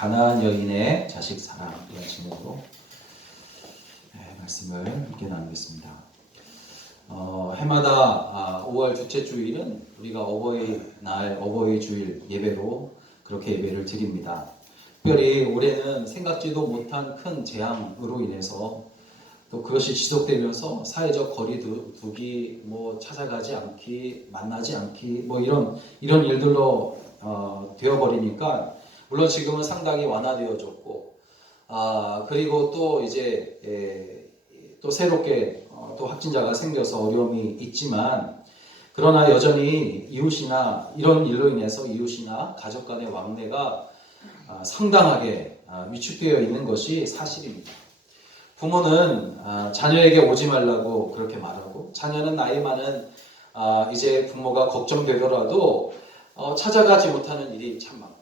가나안 여인의 자식 사랑이라는 제목으로 말씀을 함께 나누겠습니다. 해마다 5월 둘째 주일은 우리가 어버이날, 어버이 주일 예배로 그렇게 예배를 드립니다. 특별히 올해는 생각지도 못한 큰 재앙으로 인해서 또 그것이 지속되면서 사회적 거리두기, 찾아가지 않기, 만나지 않기, 이런 일들로 되어버리니까 물론 지금은 상당히 완화되어졌고, 그리고 또 이제 또 새롭게 또 확진자가 생겨서 어려움이 있지만, 그러나 여전히 이웃이나 이런 일로 인해서 이웃이나 가족 간의 왕래가 상당하게 위축되어 있는 것이 사실입니다. 부모는 자녀에게 오지 말라고 그렇게 말하고, 자녀는 나이 많은 이제 부모가 걱정되더라도 찾아가지 못하는 일이 참 많고,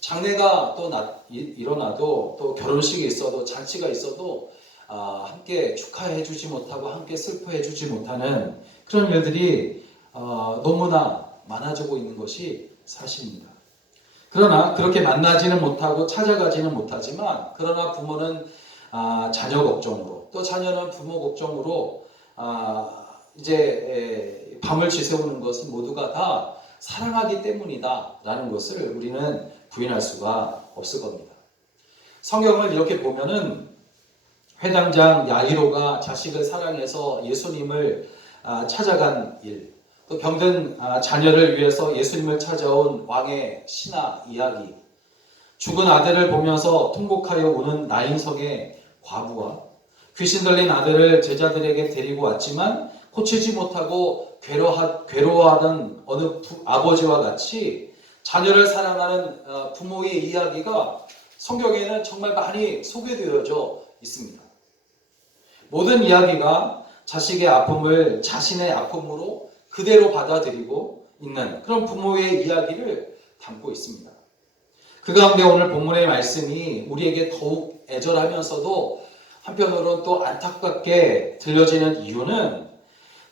장례가 또 일어나도, 또 결혼식이 있어도, 잔치가 있어도 함께 축하해 주지 못하고 함께 슬퍼해 주지 못하는 그런 일들이 너무나 많아지고 있는 것이 사실입니다. 그러나 그렇게 만나지는 못하고 찾아가지는 못하지만, 그러나 부모는 자녀 걱정으로, 또 자녀는 부모 걱정으로 이제 밤을 지새우는 것은 모두가 다 사랑하기 때문이다 라는 것을 우리는 부인할 수가 없을 겁니다. 성경을 이렇게 보면은 회당장 야이로가 자식을 사랑해서 예수님을 찾아간 일, 또 병든 자녀를 위해서 예수님을 찾아온 왕의 신하 이야기, 죽은 아들을 보면서 통곡하여 우는 나인성의 과부와 귀신 들린 아들을 제자들에게 데리고 왔지만 고치지 못하고 괴로워하던 어느 아버지와 같이 자녀를 사랑하는 부모의 이야기가 성경에는 정말 많이 소개되어져 있습니다. 모든 이야기가 자식의 아픔을 자신의 아픔으로 그대로 받아들이고 있는 그런 부모의 이야기를 담고 있습니다. 그 가운데 오늘 본문의 말씀이 우리에게 더욱 애절하면서도 한편으로는 또 안타깝게 들려지는 이유는,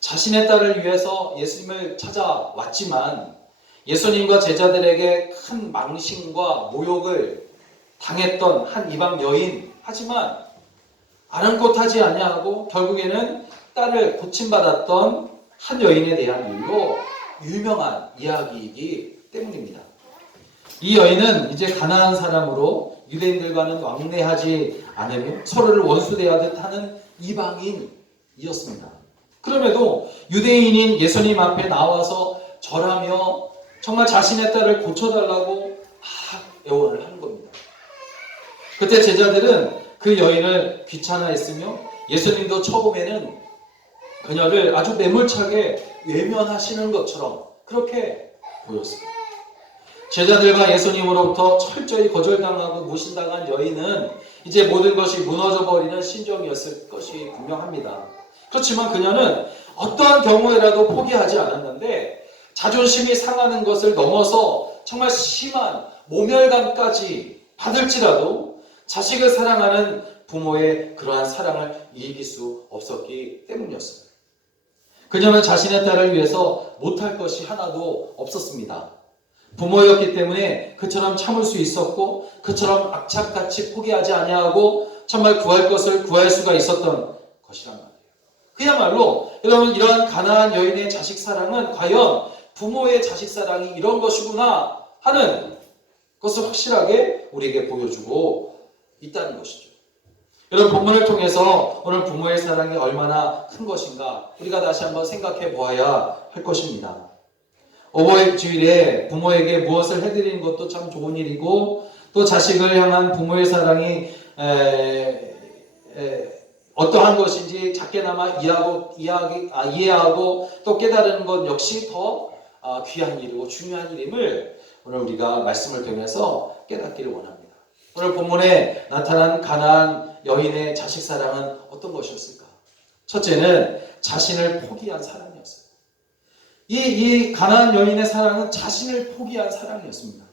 자신의 딸을 위해서 예수님을 찾아왔지만 예수님과 제자들에게 큰 망신과 모욕을 당했던 한 이방 여인, 하지만 아랑곳하지 아니하고 결국에는 딸을 고침받았던 한 여인에 대한 일로 유명한 이야기이기 때문입니다. 이 여인은 이제 가나안 사람으로 유대인들과는 왕래하지 않으며 서로를 원수대하듯 하는 이방인이었습니다. 그럼에도 유대인인 예수님 앞에 나와서 절하며 정말 자신의 딸을 고쳐달라고 애원을 하는 겁니다. 그때 제자들은 그 여인을 귀찮아했으며 예수님도 처음에는 그녀를 아주 매몰차게 외면하시는 것처럼 그렇게 보였습니다. 제자들과 예수님으로부터 철저히 거절당하고 무신당한 여인은 이제 모든 것이 무너져버리는 심정이었을 것이 분명합니다. 그렇지만 그녀는 어떠한 경우에라도 포기하지 않았는데, 자존심이 상하는 것을 넘어서 정말 심한 모멸감까지 받을지라도 자식을 사랑하는 부모의 그러한 사랑을 이길 수 없었기 때문이었습니다. 그녀는 자신의 딸을 위해서 못할 것이 하나도 없었습니다. 부모였기 때문에 그처럼 참을 수 있었고, 그처럼 악착같이 포기하지 아니하고 정말 구할 것을 구할 수가 있었던 것이란 말이에요. 그야말로 여러분, 이러한 가나안 여인의 자식 사랑은 과연 부모의 자식 사랑이 이런 것이구나 하는 것을 확실하게 우리에게 보여주고 있다는 것이죠. 여러분, 본문을 통해서 오늘 부모의 사랑이 얼마나 큰 것인가 우리가 다시 한번 생각해 보아야 할 것입니다. 어버이 주일에 부모에게 무엇을 해드리는 것도 참 좋은 일이고, 또 자식을 향한 부모의 사랑이 어떠한 것인지 작게나마 이해하고 또 깨달은 것 역시 더 귀한 일이고 중요한 일임을 오늘 우리가 말씀을 통해서 깨닫기를 원합니다. 오늘 본문에 나타난 가나안 여인의 자식 사랑은 어떤 것이었을까? 첫째는 자신을 포기한 사랑이었어요. 이 가나안 여인의 사랑은 자신을 포기한 사랑이었습니다.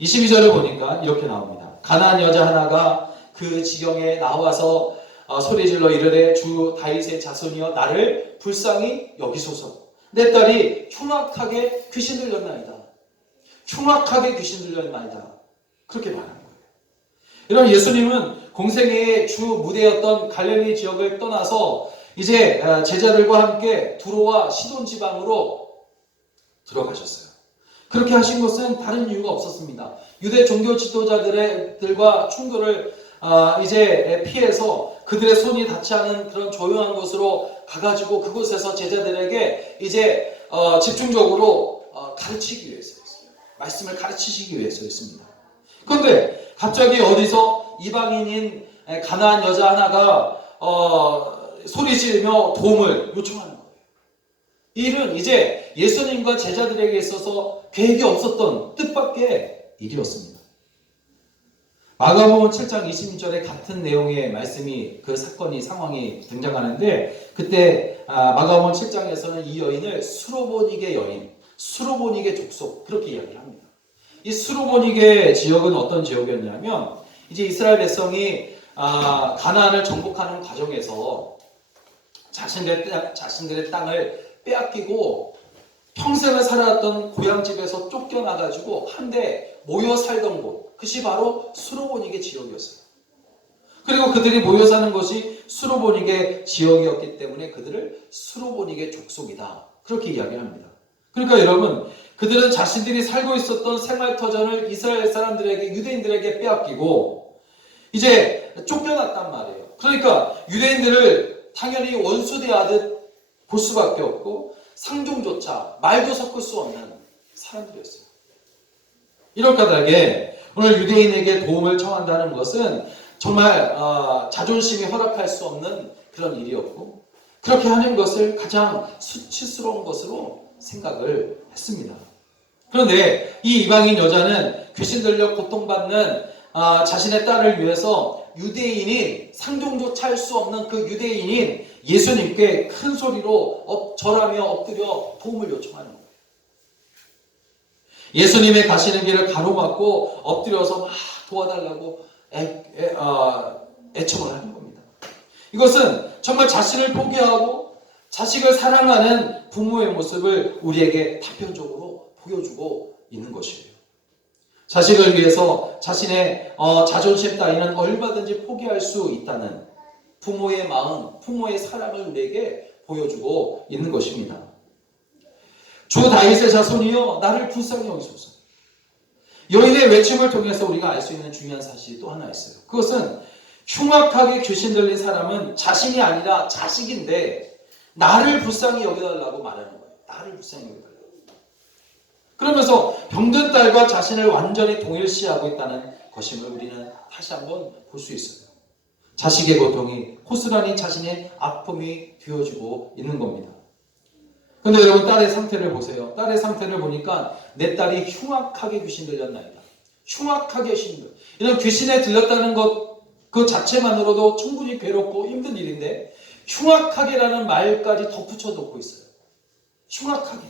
22절을 보니까 이렇게 나옵니다. 가나안 여자 하나가 그 지경에 나와서 소리질러 이르되 주 다윗의 자손이여 나를 불쌍히 여기소서. 내 딸이 흉악하게 귀신 들렸나이다. 흉악하게 귀신 들렸나이다. 그렇게 말하는 거예요. 이런 예수님은 공생애의 주 무대였던 갈릴리 지역을 떠나서 이제 제자들과 함께 두로와 시돈 지방으로 들어가셨어요. 그렇게 하신 것은 다른 이유가 없었습니다. 유대 종교 지도자들과 충돌을 이제 피해서 그들의 손이 닿지 않은 그런 조용한 곳으로 가가지고 그곳에서 제자들에게 이제 집중적으로 가르치기 위해서였어요. 말씀을 가르치시기 위해서였습니다. 그런데 갑자기 어디서 이방인인 가나안 여자 하나가 소리 지르며 도움을 요청하는 거예요. 이 일은 이제 예수님과 제자들에게 있어서 계획이 없었던 뜻밖의 일이었습니다. 마가복음 7장 26절에 같은 내용의 말씀이 그 사건이 상황이 등장하는데 그때 마가복음 7장에서는 이 여인을 수로보닉의 여인, 수로보닉의 족속 그렇게 이야기를 합니다. 이 수로보닉의 지역은 어떤 지역이었냐면 이제 이스라엘 백성이 가나안을 정복하는 과정에서 자신들의 땅을 빼앗기고 평생을 살아왔던 고향집에서 쫓겨나가지고 한데 모여 살던 곳, 그것이 바로 수로보닉의 지역이었어요. 그리고 그들이 모여 사는 것이 수로보닉의 지역이었기 때문에 그들을 수로보닉의 족속이다. 그렇게 이야기를 합니다. 그러니까 여러분, 그들은 자신들이 살고 있었던 생활터전을 이스라엘 사람들에게, 유대인들에게 빼앗기고 이제 쫓겨났단 말이에요. 그러니까 유대인들을 당연히 원수 대하듯 볼 수밖에 없고 상종조차 말도 섞을 수 없는 사람들이었어요. 이럴 까닭에 오늘 유대인에게 도움을 청한다는 것은 정말 자존심이 허락할 수 없는 그런 일이었고 그렇게 하는 것을 가장 수치스러운 것으로 생각을 했습니다. 그런데 이 이방인 여자는 귀신 들려 고통받는 자신의 딸을 위해서 유대인인 상종조차 할 수 없는 그 유대인인 예수님께 큰 소리로 절하며 엎드려 도움을 요청하는 거예요. 예수님의 가시는 길을 가로막고 엎드려서 막 도와달라고 애청을 하는 겁니다. 이것은 정말 자신을 포기하고 자식을 사랑하는 부모의 모습을 우리에게 단편적으로 보여주고 있는 것이에요. 자식을 위해서 자신의 자존심 따위는 얼마든지 포기할 수 있다는 부모의 마음, 부모의 사랑을 우리에게 보여주고 있는 것입니다. 주 다윗의 자손이여 나를 불쌍히 여기소서. 여인의 외침을 통해서 우리가 알 수 있는 중요한 사실이 또 하나 있어요. 그것은 흉악하게 귀신 들린 사람은 자신이 아니라 자식인데 나를 불쌍히 여겨달라고 말하는 거예요. 나를 불쌍히 여겨달라고. 그러면서 병든 딸과 자신을 완전히 동일시하고 있다는 것임을 우리는 다시 한번 볼 수 있어요. 자식의 고통이 고스란히 자신의 아픔이 되어주고 있는 겁니다. 그런데 여러분 딸의 상태를 보세요. 딸의 상태를 보니까 내 딸이 흉악하게 귀신 들렸나이다. 흉악하게 귀신 들렸다. 이런 귀신에 들렸다는 것 그 자체만으로도 충분히 괴롭고 힘든 일인데 흉악하게라는 말까지 덧붙여 놓고 있어요. 흉악하게.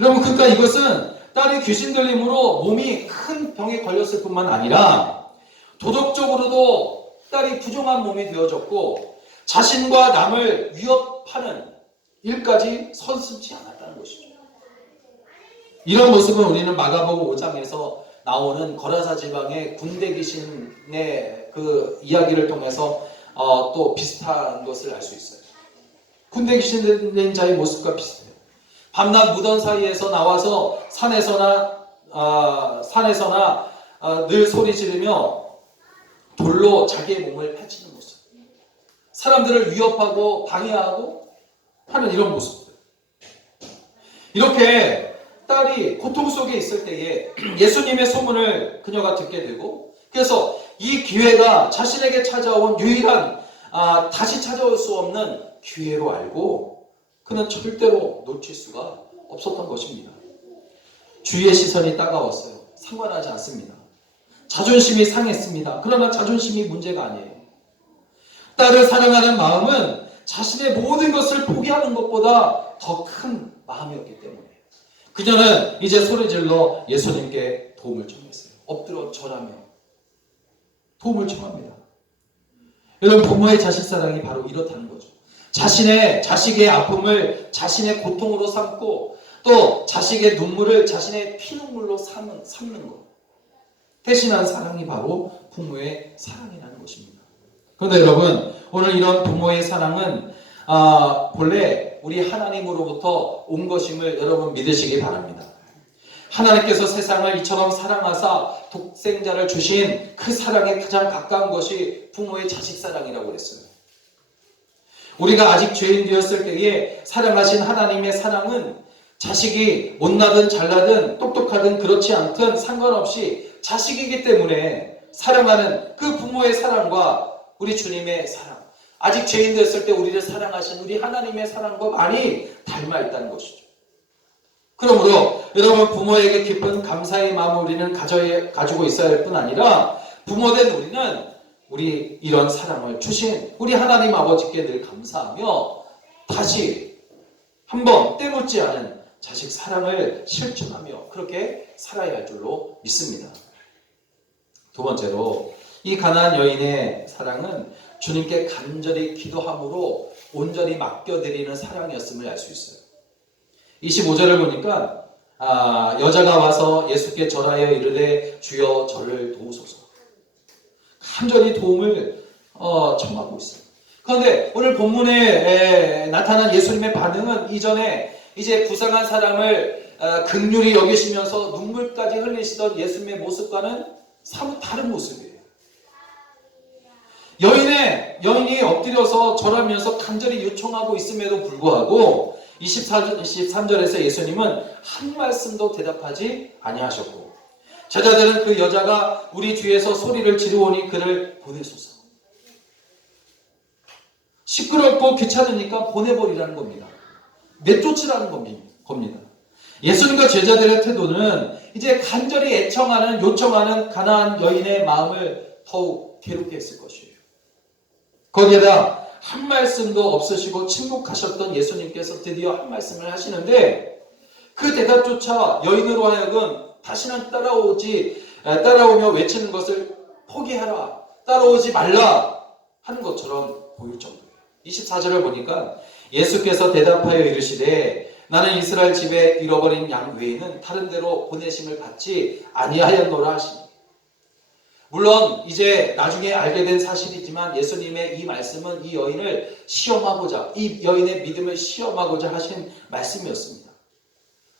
여러분 그러니까 이것은 딸이 귀신 들림으로 몸이 큰 병에 걸렸을 뿐만 아니라 도덕적으로도 딸이 부정한 몸이 되어졌고 자신과 남을 위협하는 일까지 서슴지 않았다는 것이죠. 이런 모습은 우리는 마가복음 5장에서 나오는 거라사 지방의 군대 귀신의 그 이야기를 통해서 또 비슷한 것을 알 수 있어요. 군대 귀신 들린 자의 모습과 비슷해요. 밤낮 무던 사이에서 나와서 산에서나 늘 소리 지르며 돌로 자기의 몸을 파치는 모습. 사람들을 위협하고 방해하고 하는 이런 모습들. 이렇게 딸이 고통 속에 있을 때에 예수님의 소문을 그녀가 듣게 되고 그래서 이 기회가 자신에게 찾아온 유일한 다시 찾아올 수 없는 기회로 알고 그는 절대로 놓칠 수가 없었던 것입니다. 주위의 시선이 따가웠어요. 상관하지 않습니다. 자존심이 상했습니다. 그러나 자존심이 문제가 아니에요. 딸을 사랑하는 마음은 자신의 모든 것을 포기하는 것보다 더 큰 마음이었기 때문에 그녀는 이제 소리질러 예수님께 도움을 청했어요. 엎드려 절하며 도움을 청합니다. 여러분 부모의 자식 사랑이 바로 이렇다는 거죠. 자식의 아픔을 자신의 고통으로 삼고 또 자식의 눈물을 자신의 피눈물로 삼는 것. 대신한 사랑이 바로 부모의 사랑이라는 것입니다. 그런데 여러분, 오늘 이런 부모의 사랑은 본래 우리 하나님으로부터 온 것임을 여러분 믿으시기 바랍니다. 하나님께서 세상을 이처럼 사랑하사 독생자를 주신 그 사랑에 가장 가까운 것이 부모의 자식 사랑이라고 그랬어요. 우리가 아직 죄인 되었을 때에 사랑하신 하나님의 사랑은 자식이 못나든 잘나든 똑똑하든 그렇지 않든 상관없이 자식이기 때문에 사랑하는 그 부모의 사랑과 우리 주님의 사랑, 아직 죄인 되었을 때 우리를 사랑하신 우리 하나님의 사랑과 많이 닮아 있다는 것이죠. 그러므로 여러분, 부모에게 깊은 감사의 마음을 우리는 가지고 있어야 할 뿐 아니라 부모된 우리는 우리 이런 사랑을 주신 우리 하나님 아버지께 늘 감사하며 다시 한번 때묻지 않은 자식 사랑을 실천하며 그렇게 살아야 할 줄로 믿습니다. 두 번째로, 이 가나안 여인의 사랑은 주님께 간절히 기도함으로 온전히 맡겨드리는 사랑이었음을 알 수 있어요. 25절을 보니까 여자가 와서 예수께 절하여 이르되 주여 저를 도우소서. 간절히 도움을 청하고 있어요. 그런데 오늘 본문에 나타난 예수님의 반응은 이전에 이제 부상한 사람을 긍휼히 여기시면서 눈물까지 흘리시던 예수님의 모습과는 사뭇 다른 모습이에요. 여인이 엎드려서 절하면서 간절히 요청하고 있음에도 불구하고 23절에서 예수님은 한 말씀도 대답하지 아니하셨고, 제자들은 그 여자가 우리 뒤에서 소리를 지르오니 그를 보내소서. 시끄럽고 귀찮으니까 보내버리라는 겁니다. 내쫓으라는 겁니다. 예수님과 제자들의 태도는 이제 간절히 요청하는 가나안 여인의 마음을 더욱 괴롭게 했을 것이에요. 거기에다 한 말씀도 없으시고 침묵하셨던 예수님께서 드디어 한 말씀을 하시는데, 그 대답조차 여인으로 하여금 다시는 따라오며 외치는 것을 포기하라, 따라오지 말라 하는 것처럼 보일 정도예요. 24절을 보니까 예수께서 대답하여 이르시되 나는 이스라엘 집에 잃어버린 양 외에는 다른 데로 보내심을 받지 아니하였노라 하시니. 물론 이제 나중에 알게 된 사실이지만 예수님의 이 말씀은 이 여인을 시험하고자, 이 여인의 믿음을 시험하고자 하신 말씀이었습니다.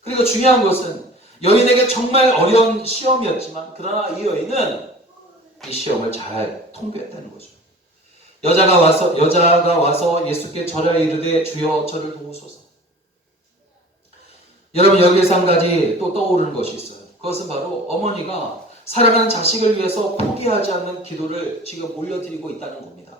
그리고 중요한 것은 여인에게 정말 어려운 시험이었지만 그러나 이 여인은 이 시험을 잘 통과했다는 거죠. 여자가 와서 예수께 절하여 이르되 주여 저를 도우소서. 여러분, 여기에서 한 가지 또 떠오르는 것이 있어요. 그것은 바로 어머니가 사랑하는 자식을 위해서 포기하지 않는 기도를 지금 올려드리고 있다는 겁니다.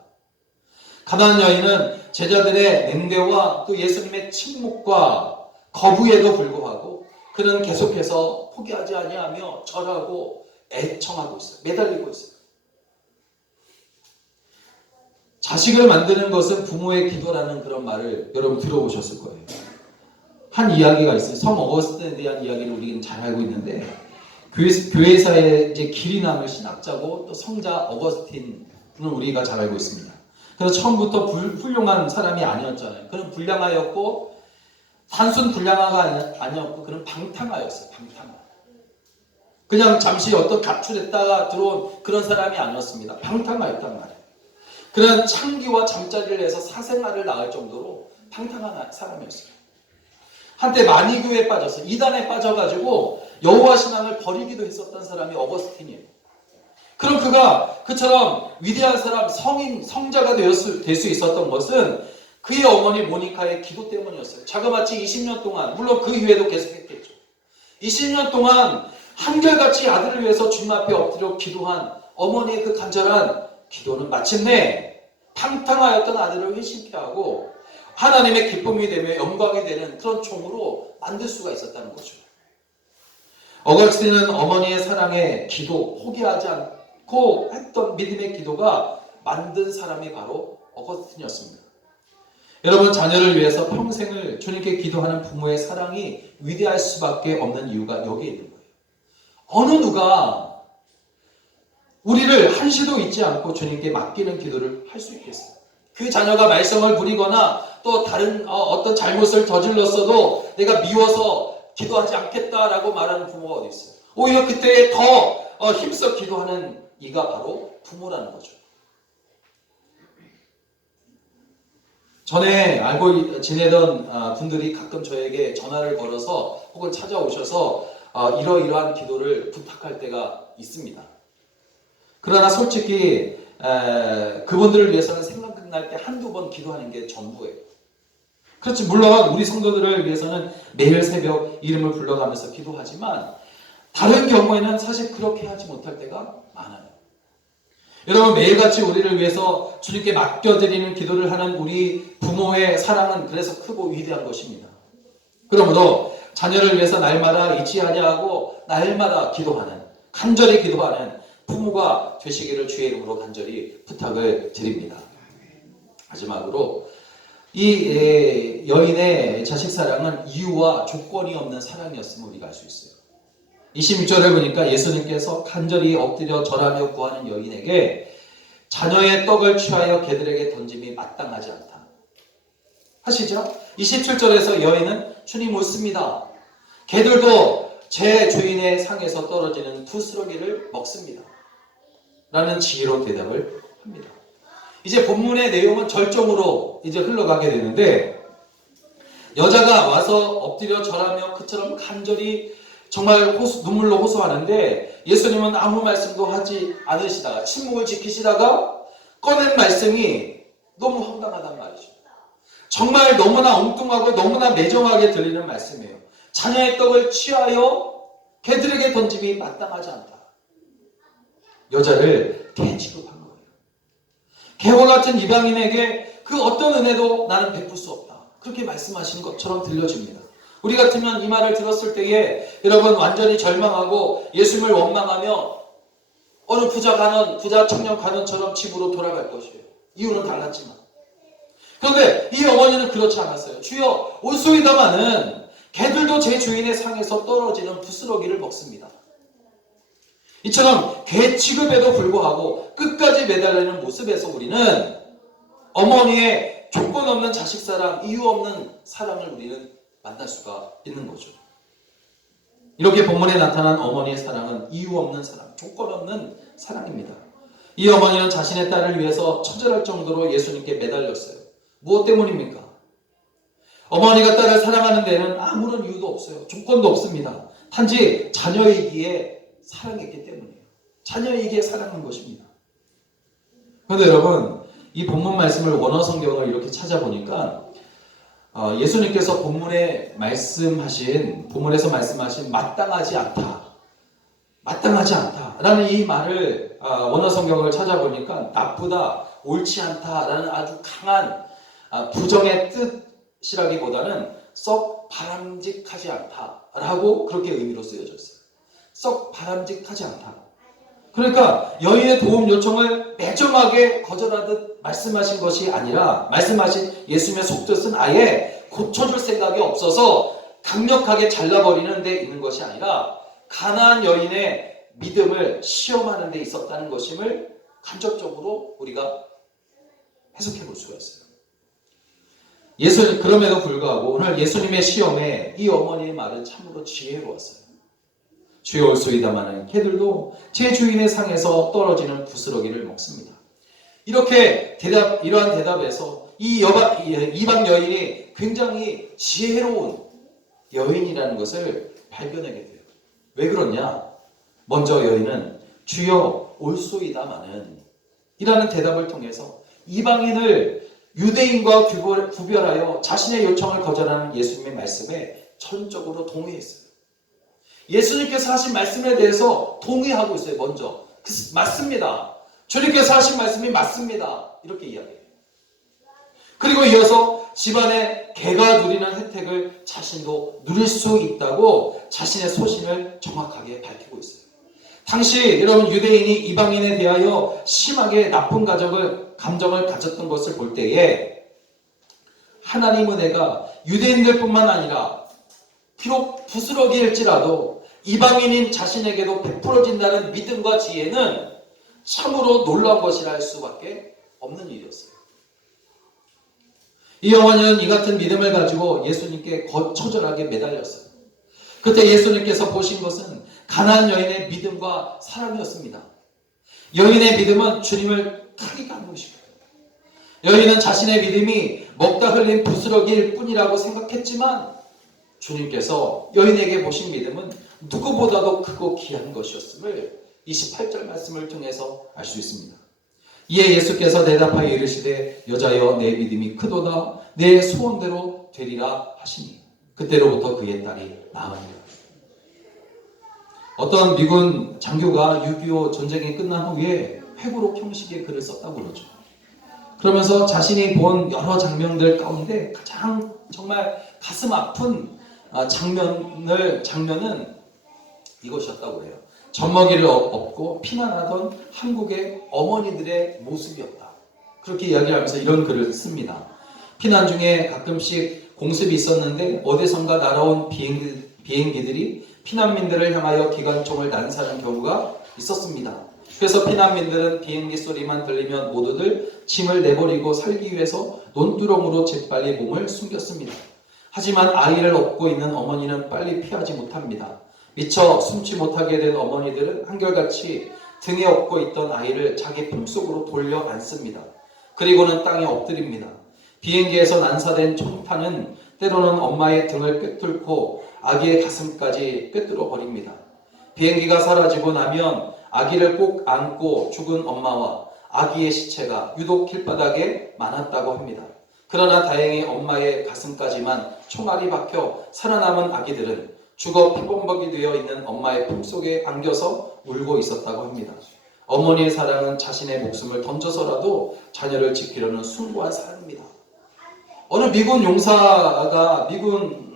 가나안 여인은 제자들의 냉대와 또 예수님의 침묵과 거부에도 불구하고 그는 계속해서 포기하지 아니하며 절하고 애청하고 있어요. 매달리고 있어요. 자식을 만드는 것은 부모의 기도라는 그런 말을 여러분 들어보셨을 거예요. 한 이야기가 있어요. 성 어거스틴에 대한 이야기를 우리는 잘 알고 있는데, 교회사에 이제 길이 남을 신학자고 또 성자 어거스틴을 우리가 잘 알고 있습니다. 그래서 처음부터 훌륭한 사람이 아니었잖아요. 그는 불량하였고, 단순 불량아가 아니었고 그는 방탕하였어요. 방탕아. 그냥 잠시 어떤 가출했다가 들어온 그런 사람이 아니었습니다. 방탕하였단 말이에요. 그는 창기와 잠자리를 해서 사생아를 낳을 정도로 방탕한 사람이었어요. 한때 만이교에 빠져서 이단에 빠져가지고 여호와 신앙을 버리기도 했었던 사람이 어거스틴이에요. 그럼 그처럼 위대한 사람, 성자가 될 수 있었던 것은 그의 어머니 모니카의 기도 때문이었어요. 자그마치 20년 동안, 물론 그 이후에도 계속했겠죠. 20년 동안 한결같이 아들을 위해서 주님 앞에 엎드려 기도한 어머니의 그 간절한 기도는 마침내 탕탕하였던 아들을 회심케 하고 하나님의 기쁨이 되며 영광이 되는 그런 종으로 만들 수가 있었다는 거죠. 어거스틴은 어머니의 사랑에 기도, 포기하지 않고 했던 믿음의 기도가 만든 사람이 바로 어거스틴이었습니다. 여러분, 자녀를 위해서 평생을 주님께 기도하는 부모의 사랑이 위대할 수밖에 없는 이유가 여기에 있는 거예요. 어느 누가 우리를 한시도 잊지 않고 주님께 맡기는 기도를 할 수 있겠어요? 그 자녀가 말썽을 부리거나 또 다른 어떤 잘못을 저질렀어도 내가 미워서 기도하지 않겠다라고 말하는 부모가 어디 있어요? 오히려 그때에 더 힘써 기도하는 이가 바로 부모라는 거죠. 전에 알고 지내던 분들이 가끔 저에게 전화를 걸어서 혹은 찾아오셔서 이러이러한 기도를 부탁할 때가 있습니다. 그러나 솔직히 그분들을 위해서는 생각날 때 한두 번 기도하는 게 전부예요. 그렇지, 물론 우리 성도들을 위해서는 매일 새벽 이름을 불러가면서 기도하지만 다른 경우에는 사실 그렇게 하지 못할 때가 많아요. 여러분, 매일같이 우리를 위해서 주님께 맡겨드리는 기도를 하는 우리 부모의 사랑은 그래서 크고 위대한 것입니다. 그러므로 자녀를 위해서 날마다 잊지 아니하고 날마다 기도하는, 간절히 기도하는 부모가 되시기를 주의 이름으로 간절히 부탁을 드립니다. 마지막으로 이 여인의 자식 사랑은 이유와 조건이 없는 사랑이었음을 우리가 알 수 있어요. 26절을 보니까 예수님께서 간절히 엎드려 절하며 구하는 여인에게 자녀의 떡을 취하여 개들에게 던짐이 마땅하지 않다 하시죠? 27절에서 여인은 주님 옳습니다. 개들도 제 주인의 상에서 떨어지는 부스러기를 먹습니다. 라는 지혜로운 대답을 합니다. 이제 본문의 내용은 절정으로 이제 흘러가게 되는데, 여자가 와서 엎드려 절하며 그처럼 간절히 정말 눈물로 호소하는데 예수님은 아무 말씀도 하지 않으시다가 침묵을 지키시다가 꺼낸 말씀이 너무 황당하단 말이죠. 정말 너무나 엉뚱하고 너무나 매정하게 들리는 말씀이에요. 자녀의 떡을 취하여 개들에게 던짐이 마땅하지 않다. 여자를 개 취급한 거예요. 개와 같은 이방인에게 그 어떤 은혜도 나는 베풀 수 없다. 그렇게 말씀하신 것처럼 들려집니다. 우리 같으면 이 말을 들었을 때에 여러분 완전히 절망하고 예수님을 원망하며 어느 부자 청년 간원처럼 집으로 돌아갈 것이에요. 이유는 달랐지만. 그런데 이 어머니는 그렇지 않았어요. 주여, 올소이다마는 개들도 제 주인의 상에서 떨어지는 부스러기를 먹습니다. 이처럼 개 취급에도 불구하고 끝까지 매달리는 모습에서 우리는 어머니의 조건 없는 자식 사랑, 이유 없는 사랑을 우리는 만날 수가 있는 거죠. 이렇게 본문에 나타난 어머니의 사랑은 이유 없는 사랑, 조건 없는 사랑입니다. 이 어머니는 자신의 딸을 위해서 처절할 정도로 예수님께 매달렸어요. 무엇 때문입니까? 어머니가 딸을 사랑하는 데는 아무런 이유도 없어요. 조건도 없습니다. 단지 자녀이기에 사랑했기 때문이에요. 자녀이기에 사랑한 것입니다. 그런데 여러분, 이 본문 말씀을 원어 성경을 이렇게 찾아보니까 예수님께서 본문에서 말씀하신 마땅하지 않다라는 이 말을 원어 성경을 찾아보니까 나쁘다, 옳지 않다라는 아주 강한 부정의 뜻이라기보다는 썩 바람직하지 않다라고 그렇게 의미로 쓰여져 있어요. 썩 바람직하지 않다. 그러니까 여인의 도움 요청을 매정하게 거절하듯 말씀하신 것이 아니라, 말씀하신 예수님의 속뜻은 아예 고쳐줄 생각이 없어서 강력하게 잘라버리는 데 있는 것이 아니라 가나안 여인의 믿음을 시험하는 데 있었다는 것임을 간접적으로 우리가 해석해 볼 수가 있어요. 그럼에도 불구하고 오늘 예수님의 시험에 이 어머니의 말은 참으로 지혜로웠어요. 주여 올소이다마는 개들도 제 주인의 상에서 떨어지는 부스러기를 먹습니다. 이러한 대답에서 이방 여인이 굉장히 지혜로운 여인이라는 것을 발견하게 돼요. 왜 그러냐? 먼저 여인은 주여 올소이다마는 이라는 대답을 통해서 이방인을 유대인과 구별하여 자신의 요청을 거절하는 예수님의 말씀에 전적으로 동의했어요. 예수님께서 하신 말씀에 대해서 동의하고 있어요. 먼저 맞습니다. 주님께서 하신 말씀이 맞습니다. 이렇게 이야기해요. 그리고 이어서 집안의 개가 누리는 혜택을 자신도 누릴 수 있다고 자신의 소신을 정확하게 밝히고 있어요. 당시 여러분 유대인이 이방인에 대하여 심하게 나쁜 감정을 가졌던 것을 볼 때에 하나님 은혜가 유대인들뿐만 아니라 비록 부스러기일지라도 이방인인 자신에게도 베풀어진다는 믿음과 지혜는 참으로 놀라운 것이라 할 수밖에 없는 일이었어요. 이 어머니는 이 같은 믿음을 가지고 예수님께 처절하게 매달렸어요. 그때 예수님께서 보신 것은 가나안 여인의 믿음과 사랑이었습니다. 여인의 믿음은 주님을 크게 감동시켰어요. 여인은 자신의 믿음이 먹다 흘린 부스러기일 뿐이라고 생각했지만 주님께서 여인에게 보신 믿음은 누구보다도 크고 귀한 것이었음을 28절 말씀을 통해서 알 수 있습니다. 이에 예수께서 대답하여 이르시되 여자여 내 믿음이 크도다 내 소원대로 되리라 하시니 그때로부터 그의 딸이 나으니라. 어떤 미군 장교가 6.25 전쟁이 끝난 후에 회고록 형식의 글을 썼다고 그러죠. 그러면서 자신이 본 여러 장면들 가운데 가장 정말 가슴 아픈 장면은 이것이었다고 해요. 젖먹이를 얻고 피난하던 한국의 어머니들의 모습이었다. 그렇게 이야기하면서 이런 글을 씁니다. 피난 중에 가끔씩 공습이 있었는데 어디선가 날아온 비행기들이 피난민들을 향하여 기관총을 난사하는 경우가 있었습니다. 그래서 피난민들은 비행기 소리만 들리면 모두들 짐을 내버리고 살기 위해서 논두렁으로 재빨리 몸을 숨겼습니다. 하지만 아이를 업고 있는 어머니는 빨리 피하지 못합니다. 미처 숨지 못하게 된 어머니들은 한결같이 등에 업고 있던 아이를 자기 품속으로 돌려 안습니다. 그리고는 땅에 엎드립니다. 비행기에서 난사된 총탄은 때로는 엄마의 등을 꿰뚫고 아기의 가슴까지 꿰뚫어 버립니다. 비행기가 사라지고 나면 아기를 꼭 안고 죽은 엄마와 아기의 시체가 유독 길바닥에 많았다고 합니다. 그러나 다행히 엄마의 가슴까지만 총알이 박혀 살아남은 아기들은 죽어 피범벅이 되어 있는 엄마의 품속에 안겨서 울고 있었다고 합니다. 어머니의 사랑은 자신의 목숨을 던져서라도 자녀를 지키려는 숭고한 사랑입니다. 어느 미군 용사가 미군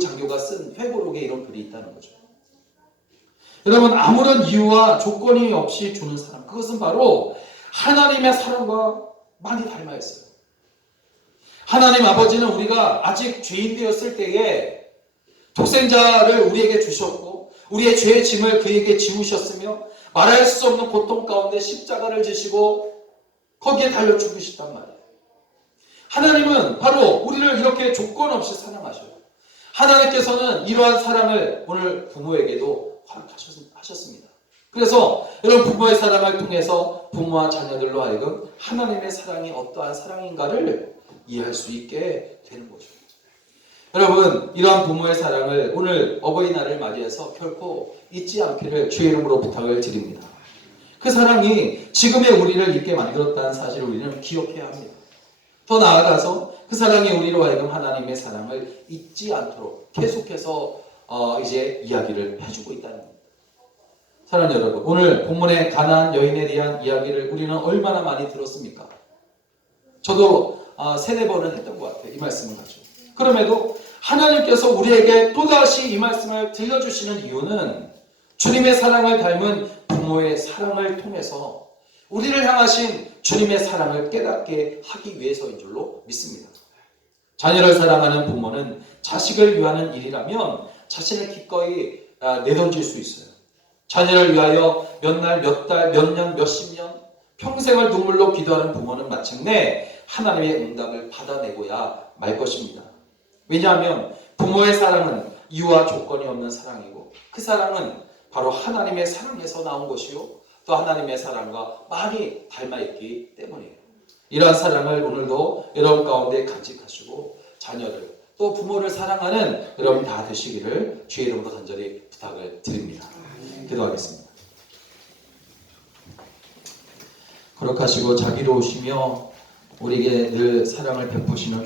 장교가 쓴 회고록에 이런 글이 있다는 거죠. 여러분, 아무런 이유와 조건이 없이 주는 사랑, 그것은 바로 하나님의 사랑과 많이 닮아 있어요. 하나님 아버지는 우리가 아직 죄인 되었을 때에 독생자를 우리에게 주셨고 우리의 죄의 짐을 그에게 지우셨으며 말할 수 없는 고통 가운데 십자가를 지시고 거기에 달려 죽으셨단 말이에요. 하나님은 바로 우리를 이렇게 조건 없이 사랑하셔요. 하나님께서는 이러한 사랑을 오늘 부모에게도 허락하셨습니다. 그래서 이런 부모의 사랑을 통해서 부모와 자녀들로 하여금 하나님의 사랑이 어떠한 사랑인가를 이해할 수 있게 되는 거죠. 여러분, 이러한 부모의 사랑을 오늘 어버이날을 맞이해서 결코 잊지 않기를 주의 이름으로 부탁을 드립니다. 그 사랑이 지금의 우리를 있게 만들었다는 사실을 우리는 기억해야 합니다. 더 나아가서 그 사랑이 우리로 하여금 하나님의 사랑을 잊지 않도록 계속해서 이제 이야기를 해주고 있다는 겁니다. 사랑하는 여러분, 오늘 본문의 가나안 여인에 대한 이야기를 우리는 얼마나 많이 들었습니까? 저도 3-4번은 했던 것 같아요. 이 말씀을 가지고. 그럼에도 하나님께서 우리에게 또다시 이 말씀을 들려주시는 이유는 주님의 사랑을 닮은 부모의 사랑을 통해서 우리를 향하신 주님의 사랑을 깨닫게 하기 위해서인 줄로 믿습니다. 자녀를 사랑하는 부모는 자식을 위하는 일이라면 자신을 기꺼이 내던질 수 있어요. 자녀를 위하여 몇 날, 몇 달, 몇 년, 몇십 년 평생을 눈물로 기도하는 부모는 마침내 하나님의 응답을 받아내고야 말 것입니다. 왜냐하면 부모의 사랑은 이유와 조건이 없는 사랑이고 그 사랑은 바로 하나님의 사랑에서 나온 것이요 또 하나님의 사랑과 많이 닮아있기 때문이에요. 이러한 사랑을 오늘도 여러분 가운데 간직하시고 자녀를 또 부모를 사랑하는 여러분 다 되시기를 주의 이름으로 간절히 부탁을 드립니다. 기도하겠습니다. 거룩하시고 자비로우시며 우리에게 늘 사랑을 베푸시는